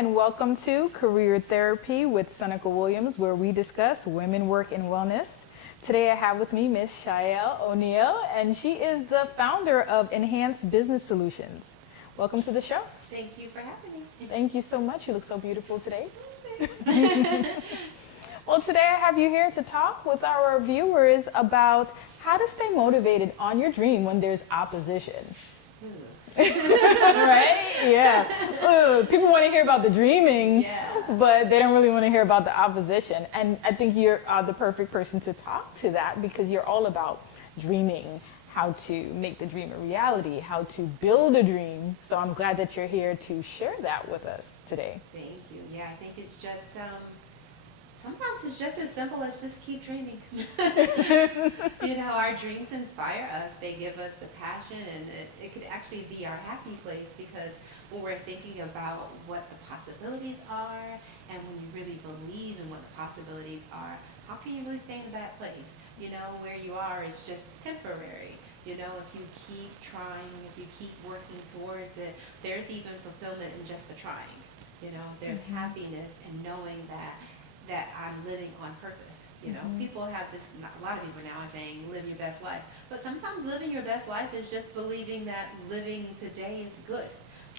and welcome to Career Therapy with Seneca, where we discuss women, work, and wellness. Today I have with me Miss Shlial O'Neal, and she is the founder of Enhanced Business Solutions. Welcome to the show. Thank you for having me. Thank you so much. You look so beautiful today. Well, today I have you here to talk with our viewers about how to stay motivated on your dream when there's opposition. Right? Yeah. People want to hear about the dreaming, but they don't really want to hear about the opposition. And I think you're the perfect person to talk to that because you're all about dreaming, how to make the dream a reality, how to build a dream. So I'm glad that you're here to share that with us today. Thank you. Yeah, I think it's just, sometimes it's just as simple as just keep dreaming. You know, our dreams inspire us. They give us the passion, and it could actually be our happy place because when we're thinking about what the possibilities are and when you really believe in what the possibilities are, how can you really stay in that place? You know, where you are is just temporary. You know, if you keep trying, if you keep working towards it, there's even fulfillment in just the trying. You know, there's happiness in knowing that I'm living on purpose. You know, people have this, a lot of people now are saying live your best life. But sometimes living your best life is just believing that living today is good.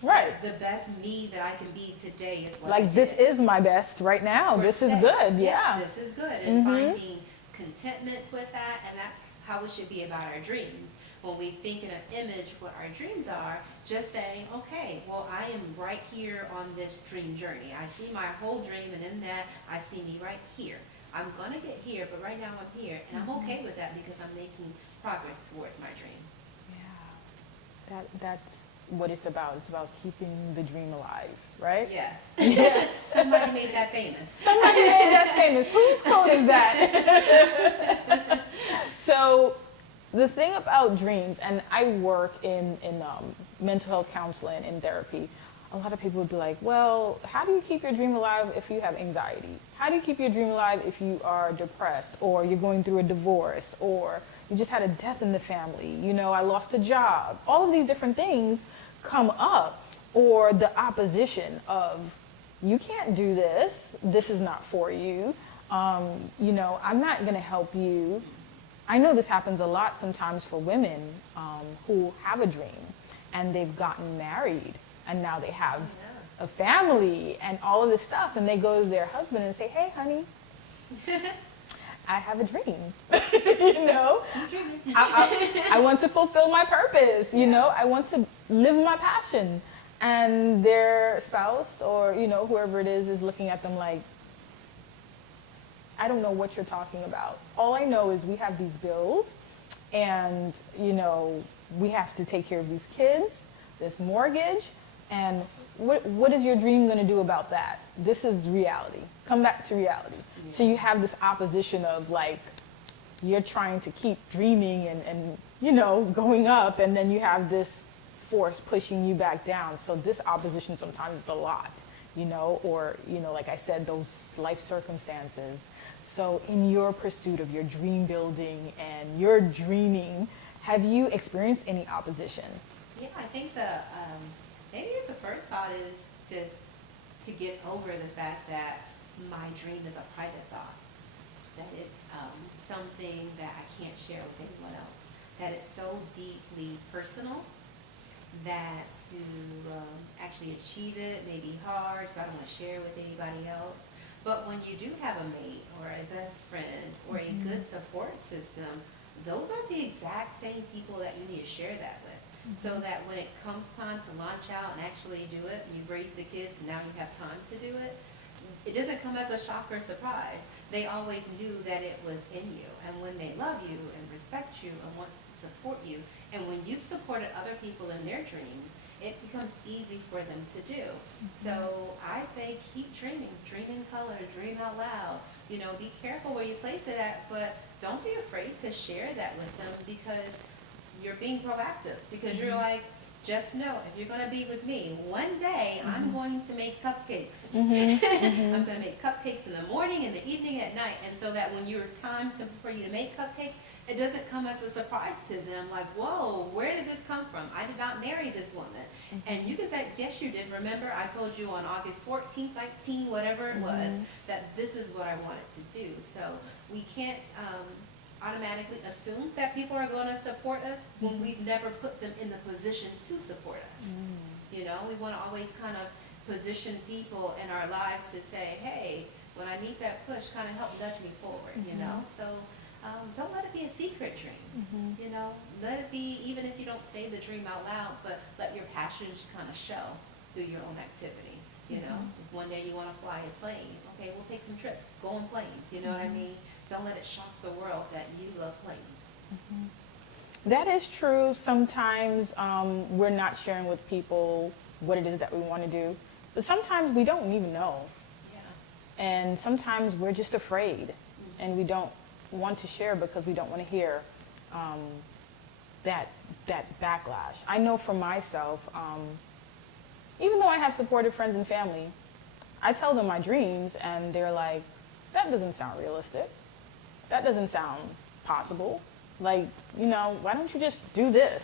Right. The best me that I can be today is what Like this is my best right now. For This is today. good. Yeah. This is good. And finding contentment with that, and that's how it should be about our dreams. When we think in an image what our dreams are, just saying, okay, well, I am right here on this dream journey. I see my whole dream, and in that, I see me right here. I'm going to get here, but right now I'm here, and I'm okay with that because I'm making progress towards my dream. Yeah. That's what it's about. It's about keeping the dream alive, right? Yes. Yes. Somebody made that famous. Somebody made that famous. Whose quote is that? So the thing about dreams, and I work in mental health counseling and therapy, a lot of people would be like, well, how do you keep your dream alive if you have anxiety? How do you keep your dream alive if you are depressed or you're going through a divorce or you just had a death in the family? You know, I lost a job. All of these different things come up, or the opposition of you can't do this. This is not for you. You know, I'm not going to help you. I know this happens a lot sometimes for women who have a dream and they've gotten married and now they have a family and all of this stuff, and they go to their husband and say, hey, honey, I have a dream. You know, I want to fulfill my purpose. You know, I want to live my passion. And their spouse or, you know, whoever it is looking at them like, I don't know what you're talking about. All I know is we have these bills and, you know, we have to take care of these kids, this mortgage, and what is your dream going to do about that? This is reality. Come back to reality. Yeah. So you have this opposition of like, you're trying to keep dreaming and, you know, going up, and then you have this force pushing you back down. So this opposition sometimes is a lot, you know, or, you know, like I said, those life circumstances. So in your pursuit of your dream building and your dreaming, have you experienced any opposition? Yeah, I think maybe the first thought is to get over the fact that my dream is a private thought, that it's something that I can't share with anyone else, that it's so deeply personal that to actually achieve it may be hard, so I don't want to share with anybody else. But when you do have a mate or a best friend or a good support system, those are the exact same people that you need to share that with. So that when it comes time to launch out and actually do it, and you've raised the kids and now you have time to do it, it doesn't come as a shock or surprise. They always knew that it was in you. And when they love you and respect you and want to support you, and when you've supported other people in their dreams, it becomes easy for them to do. So I say keep dreaming. Dream in color, dream out loud. You know, be careful where you place it at, but don't be afraid to share that with them because you're being proactive. Because you're like, just know, if you're going to be with me, one day I'm going to make cupcakes. I'm going to make cupcakes in the morning, in the evening, at night. And so that when you're for you to make cupcakes, it doesn't come as a surprise to them, like, whoa, where did this come from? I did not marry this woman. And you can say, yes, Yes, you did. Remember, I told you on August 14th, 19th, whatever it was, that this is what I wanted to do. So we can't automatically assume that people are going to support us when we've never put them in the position to support us. You know, we want to always kind of position people in our lives to say, hey, when I need that push, kind of help nudge me forward, you know? So don't let it be a secret dream, you know? Let it be, even if you don't say the dream out loud, but let your passion just kind of show through your own activity, you know? If one day you want to fly a plane, okay, we'll take some trips, go on planes, you know what I mean? Don't let it shock the world that you love planes. That is true. Sometimes we're not sharing with people what it is that we want to do, but sometimes we don't even know. Yeah. And sometimes we're just afraid, and we don't want to share because we don't want to hear that backlash. I know for myself, even though I have supportive friends and family, I tell them my dreams, and they're like, that doesn't sound realistic. That doesn't sound possible. Like, you know, why don't you just do this?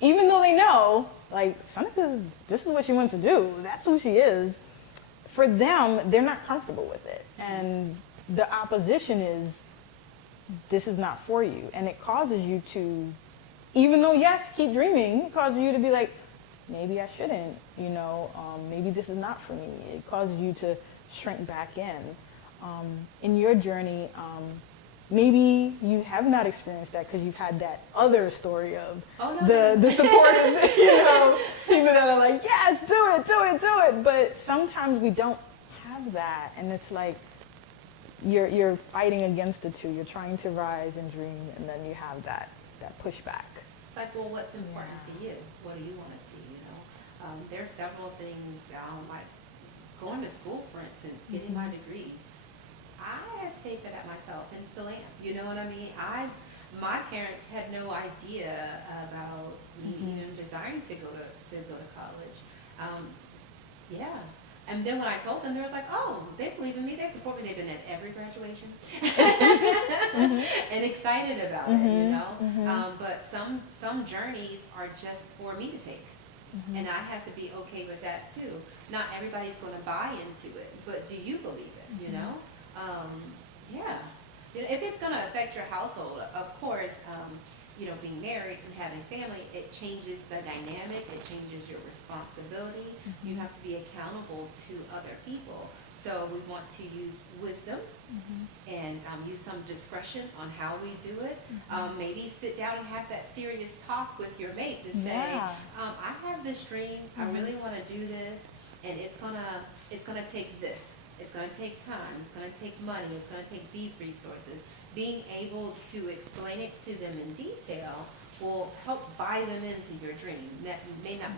Even though they know, like, Seneca, this is what she wants to do. That's who she is. For them, they're not comfortable with it. And the opposition is, this is not for you. And it causes you to, even though, yes, keep dreaming, it causes you to be like, maybe I shouldn't, you know, maybe this is not for me. It causes you to shrink back in. In your journey, maybe you have not experienced that because you've had that other story of the supportive, you know, people that are like, yes, do it, do it, do it. But sometimes we don't have that, and it's like you're fighting against the two. You're trying to rise and dream, and then you have that pushback. It's like, well, what's important to you? What do you want to see, you know? There are several things, like going to school, for instance, getting my degrees. I had to pay for that myself, and still am. You know what I mean? My parents had no idea about me even desiring to go to college. Yeah. And then when I told them, they were like, oh, they believe in me, they support me. They've been at every graduation. And excited about it, you know? But some journeys are just for me to take. And I have to be okay with that too. Not everybody's going to buy into it, but do you believe it, you know? Yeah. You know, if it's going to affect your household, of course, you know, being married and having family, it changes the dynamic, it changes your responsibility. You have to be accountable to other people. So we want to use wisdom and use some discretion on how we do it. Maybe sit down and have that serious talk with your mate to say, I have this dream, I really want to do this, and it's gonna take this. It's going to take time, it's going to take money, it's going to take these resources. Being able to explain it to them in detail will help buy them into your dream. That may not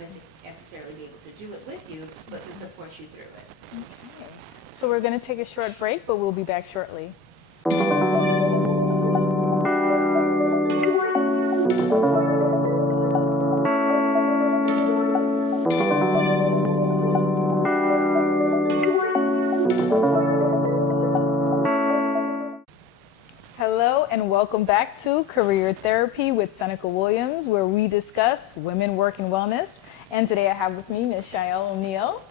necessarily be able to do it with you, but to support you through it. Okay. So we're going to take a short break, but we'll be back shortly. Hello and welcome back to Career Therapy with Seneca Williams, where we discuss women, work, and wellness. And today I have with me Ms. Shlial O'Neal,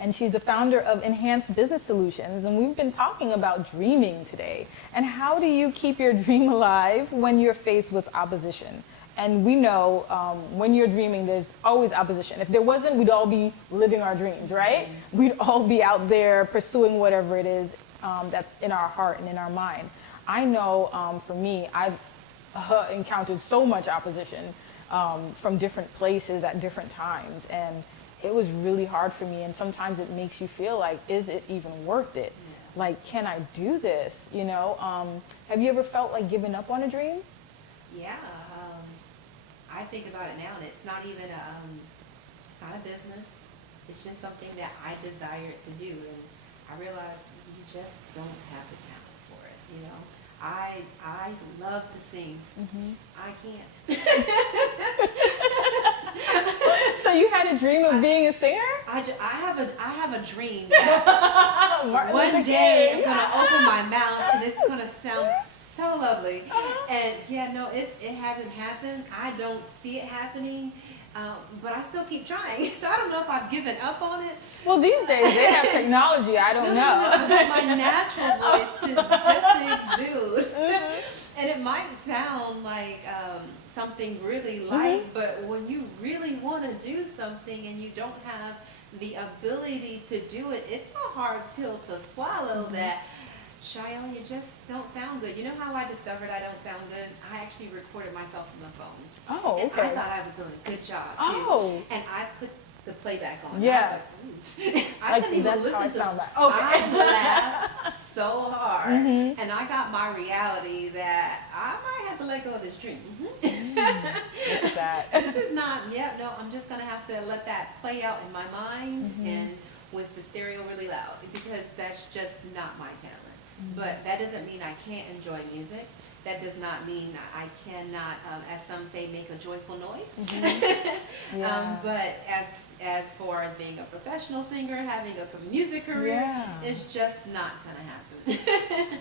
and she's the founder of Enhanced Business Solutions. And we've been talking about dreaming today. And how do you keep your dream alive when you're faced with opposition? And we know when you're dreaming, there's always opposition. If there wasn't, we'd all be living our dreams, right? We'd all be out there pursuing whatever it is that's in our heart and in our mind. I know for me, I've encountered so much opposition from different places at different times, and it was really hard for me. And sometimes it makes you feel like, is it even worth it? Like, can I do this? You know, have you ever felt like giving up on a dream? Yeah, I think about it now, and it's not even it's not a business. It's just something that I desire to do, and I realize you just don't have the talent for it. You know, I love to sing. I can't. So you had a dream of being a singer? I have a dream that one day I'm gonna open my mouth and it's gonna sound so lovely. And yeah, no, it hasn't happened. I don't see it happening. But I still keep trying. So I don't know if I've given up on it. Well, these days they have technology. I don't know. But my natural voice just to exude. And it might sound like something really light, but when you really want to do something and you don't have the ability to do it, it's a hard pill to swallow that, Shlial, you just don't sound good. You know how I discovered I don't sound good? I actually recorded myself on the phone. Oh, and okay. I thought I was doing a good job, too. Oh. And I put the playback on. Yeah. I couldn't even listen to it. I laughed so hard. And I got my reality that I might have to let go of this dream. Look at that. This is not, I'm just going to have to let that play out in my mind and with the stereo really loud, because that's just not my talent. But that doesn't mean I can't enjoy music. That does not mean I cannot, as some say, make a joyful noise. But as far as being a professional singer, having a music career, it's just not going to happen.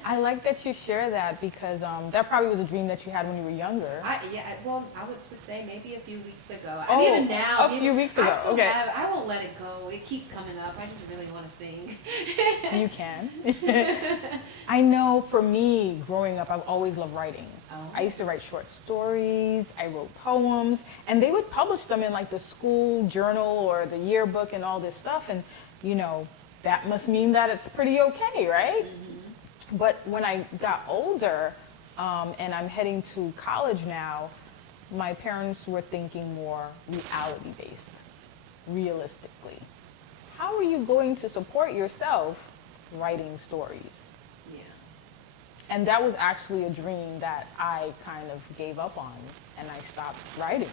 I like that you share that, because that probably was a dream that you had when you were younger. I would just say maybe a few weeks ago. Oh, even now. a few weeks ago. Okay. I won't let it go. It keeps coming up. I just really want to sing. You can. I know for me, growing up, I've always loved writing. I used to write short stories, I wrote poems, and they would publish them in like the school journal or the yearbook and all this stuff, and that must mean that it's pretty okay, right? But when I got older, and I'm heading to college now, my parents were thinking more reality-based, realistically. How are you going to support yourself writing stories? And that was actually a dream that I kind of gave up on, and I stopped writing.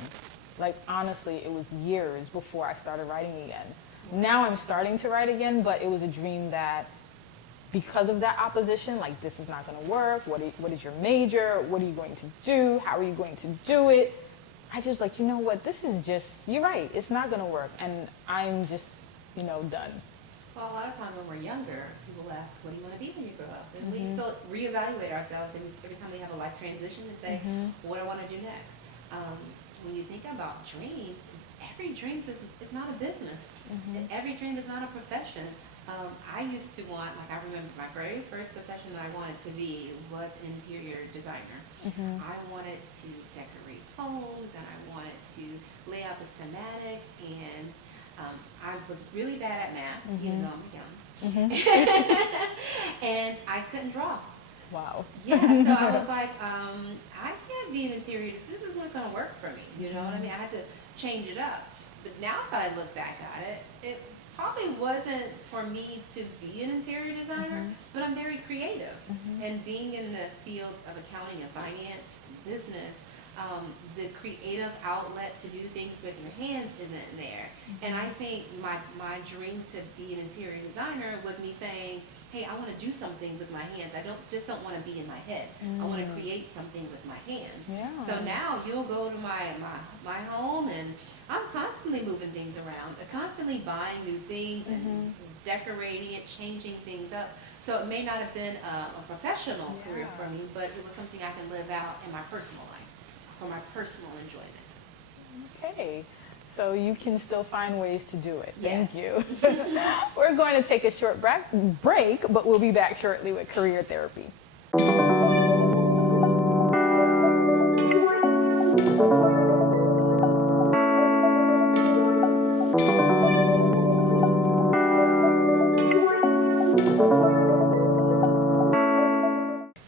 Like, honestly, it was years before I started writing again. Now I'm starting to write again, but it was a dream that, because of that opposition, like, this is not going to work, what is your major, what are you going to do, how are you going to do it? I just like, you know what, this is just, you're right, it's not going to work, and I'm just, done. Well, a lot of times when we're younger, people ask, what do you want to be when you grow up? And we still reevaluate ourselves every time we have a life transition and say, what do I want to do next? When you think about dreams, every dream is not a business. Every dream is not a profession. I used to want, I remember my very first profession that I wanted to be was an interior designer. I wanted to decorate homes, and I wanted to lay out the schematics, and I was really bad at math, even though I'm young. And I couldn't draw. Wow. Yeah, so I was like, I can't be an interior, this is not going to work for me. You know what I mean? I had to change it up. But now that I look back at it, it probably wasn't for me to be an interior designer, but I'm very creative. And being in the fields of accounting and finance and business, the creative outlet to do things with your hands isn't there. And I think my dream to be an interior designer was me saying, hey, I want to do something with my hands. I don't want to be in my head. I want to create something with my hands. So now you'll go to my home, and I'm constantly moving things around, constantly buying new things and decorating it, changing things up. So it may not have been a professional career for me, but it was something I can live out in my personal life, for my personal enjoyment. Okay. So you can still find ways to do it. Yes. Thank you. We're going to take a short break, but we'll be back shortly with Career Therapy.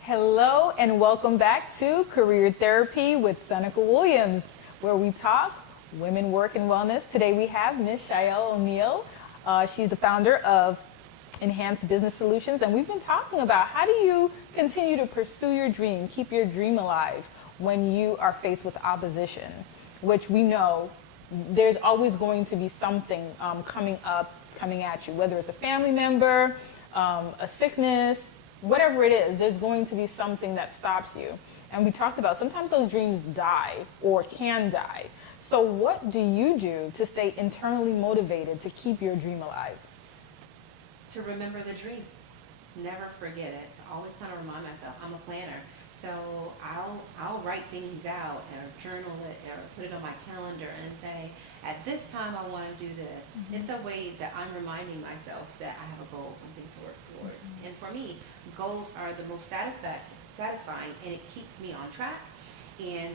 Hello and welcome back to Career Therapy with Seneca Williams, where we talk women, work, and wellness. Today we have Ms. Shlial O'Neal. She's the founder of Enhanced Business Solutions, and we've been talking about how do you continue to pursue your dream, keep your dream alive when you are faced with opposition, which we know there's always going to be something coming at you, whether it's a family member, a sickness, whatever it is, there's going to be something that stops you. And we talked about sometimes those dreams die or can die. So what do you do to stay internally motivated to keep your dream alive? To remember the dream. Never forget it. To always kind of remind myself, I'm a planner. So I'll write things out or journal it or put it on my calendar and say, at this time I want to do this. It's a way that I'm reminding myself that I have a goal, something to work towards. And for me, goals are the most satisfying, and it keeps me on track. And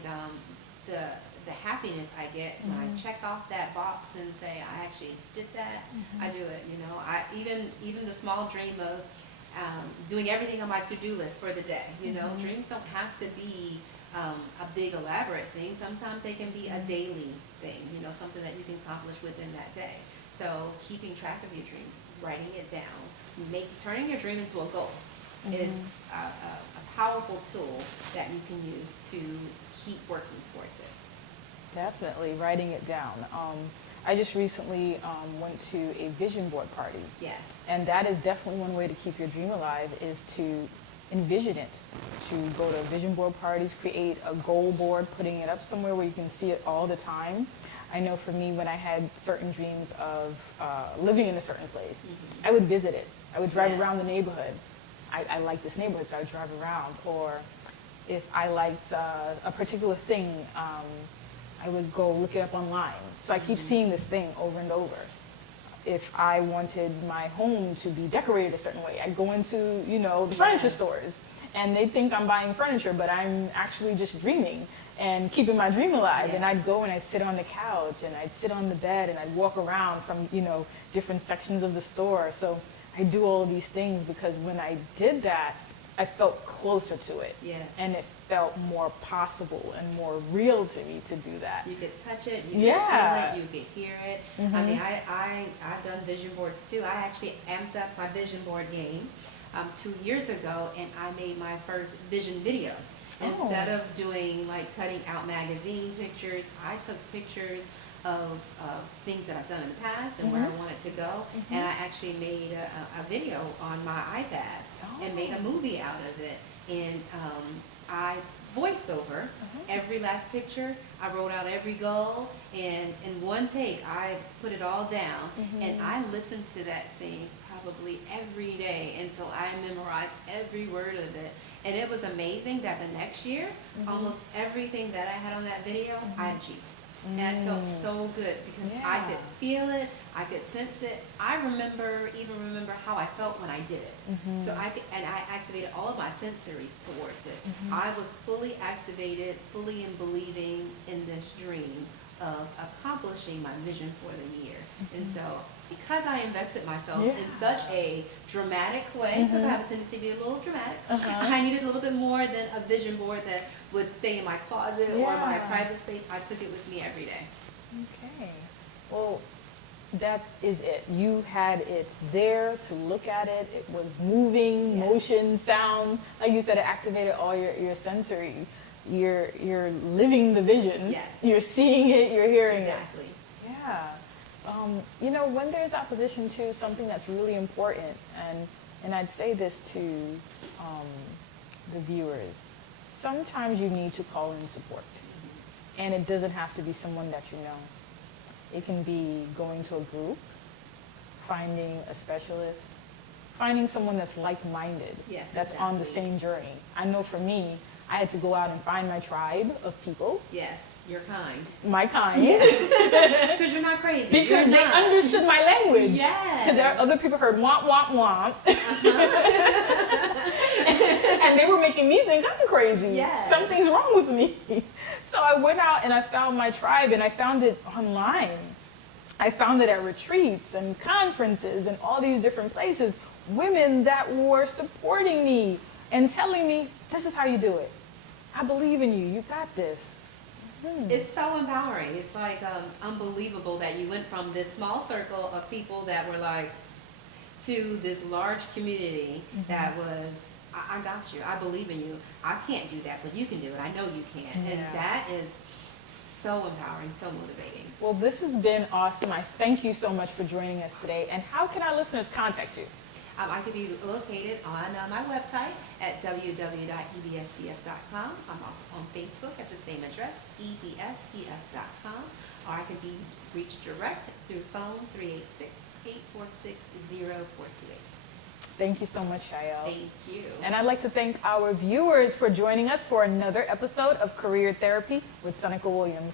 the happiness I get when I check off that box and say I actually did that, I do it. You know, I even the small dream of doing everything on my to-do list for the day. You know, dreams don't have to be a big elaborate thing. Sometimes they can be a daily thing, you know, something that you can accomplish within that day. So keeping track of your dreams, writing it down, turning your dream into a goal is a powerful tool that you can use to keep working towards it. Definitely, writing it down. I just recently went to a vision board party. Yes. And that is definitely one way to keep your dream alive, is to envision it, to go to vision board parties, create a goal board, putting it up somewhere where you can see it all the time. I know for me, when I had certain dreams of living in a certain place, I would visit it. I would drive around the neighborhood. I like this neighborhood, so I would drive around. Or if I liked a particular thing, I would go look it up online. So I keep seeing this thing over and over. If I wanted my home to be decorated a certain way, I'd go into, you know, the furniture stores, and they think I'm buying furniture, but I'm actually just dreaming and keeping my dream alive. And I'd go and I'd sit on the couch, and I'd sit on the bed, and I'd walk around from, you know, different sections of the store. So I do all of these things because when I did that, I felt closer to it. And it felt more possible and more real to me to do that. You could touch it, you could feel it, you could hear it. I mean, I've done vision boards too. I actually amped up my vision board game 2 years ago, and I made my first vision video. Instead of doing like cutting out magazine pictures, I took pictures of things that I've done in the past and where I wanted to go, and I actually made a video on my iPad and made a movie out of it. And I voiced over every last picture. I wrote out every goal, and in one take, I put it all down, and I listened to that thing probably every day until I memorized every word of it. And it was amazing that the next year, almost everything that I had on that video, I achieved. And I felt so good because I could feel it, I could sense it. I even remember how I felt when I did it. So I activated all of my sensories towards it. I was fully activated, fully in believing in this dream of accomplishing my vision for the year. And so because I invested myself in such a dramatic way, because I have a tendency to be a little dramatic, I needed a little bit more than a vision board that would stay in my closet or my private space. I took it with me every day. Okay. Well, that is it. You had it there to look at it. It was moving, motion, sound. Like you said, it activated all your sensory. You're living the vision. You're seeing it, you're hearing it. Yeah. You know, when there's opposition to something that's really important, and I'd say this to the viewers, sometimes you need to call in support. And it doesn't have to be someone that you know. It can be going to a group, finding a specialist, finding someone that's like-minded, that's on the same journey. I know for me, I had to go out and find my tribe of people. Yes, your kind. My kind. Because you're not crazy. Because they understood my language. Yes. Because other people heard womp, womp, womp. And they were making me think I'm crazy. Yes. Something's wrong with me. So I went out and I found my tribe, and I found it online. I found it at retreats and conferences and all these different places. Women that were supporting me and telling me, this is how you do it. I believe in you. You got this. It's so empowering. It's like unbelievable that you went from this small circle of people that were like to this large community that was, I got you. I believe in you. I can't do that, but you can do it. I know you can. And that is so empowering, so motivating. Well, this has been awesome. I thank you so much for joining us today. And how can our listeners contact you? I can be located on my website at www.ebscf.com. I'm also on Facebook at the same address, ebscf.com. Or I can be reached direct through phone 386-846-0428. Thank you so much, Shlial. Thank you. And I'd like to thank our viewers for joining us for another episode of Career Therapy with Seneca Williams.